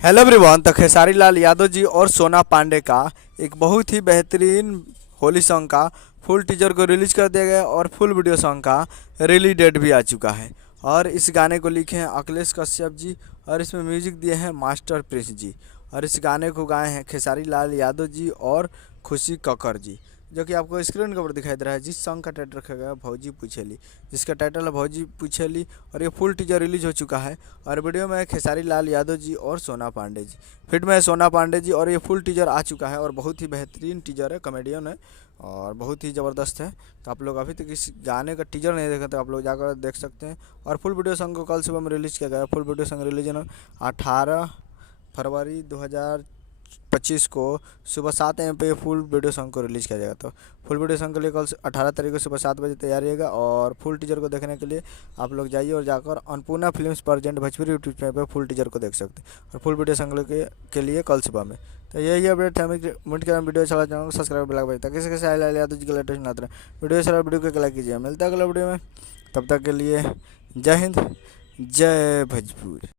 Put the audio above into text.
Hello everyone. तो खेसारी लाल यादव जी और सोना पांडे का एक बहुत ही बेहतरीन होली सॉन्ग का फुल टीजर को रिलीज कर दिया गया और फुल वीडियो सॉन्ग का रिलीज डेट भी आ चुका है। और इस गाने को लिखे हैं अखिलेश कश्यप जी और इसमें म्यूजिक दिए हैं मास्टर प्रिंस जी। और इस गाने को गाए हैं खेसारी लाल यादव जी और खुशी कक्कर जी, जो कि आपको स्क्रीन के ऊपर दिखाई दे रहा है। जिस सॉन्ग का टाइटल रखा गया है भौजी पूछेली, जिसका टाइटल है भौजी पूछेली। और ये फुल टीजर रिलीज हो चुका है और वीडियो में है खेसारी लाल यादव जी और सोना पांडे जी, फिट में है सोना पांडे जी। और ये फुल टीजर आ चुका है और बहुत ही बेहतरीन टीजर है, कॉमेडियन है और बहुत ही ज़बरदस्त है। तो आप लोग अभी तक इस गाने का टीजर नहीं देखा तो आप लोग जाकर देख सकते हैं। और फुल वीडियो सॉन्ग को कल सुबह में रिलीज़ किया गया। फुल वीडियो सॉन्ग रिलीज 18 फरवरी 2025 को सुबह 7 AM पे फुल वीडियो सॉन्ग को रिलीज़ किया जाएगा। तो फुल वीडियो सॉन्ग के लिए कल 18 तारीख को सुबह 7 बजे तैयार रहिएगा। और फुल टीजर को देखने के लिए आप लोग जाइए और जाकर Annapurna films present Bhojpuri YouTube channel पर फुल टीजर को देख सकते हैं और फुल वीडियो सॉन्ग के लिए कल सुबह में। तो यही अपडेट है। मिनट के वीडियो चला जाऊँगा, सब्सक्राइब बेल आइकन ताकि किसी से लाल यादव जी का लेटेस्ट ना रहे वीडियो चला वीडियो को लाइक कीजिए। मिलता है अगला वीडियो में, तब तक के लिए जय हिंद जय भोजपुर।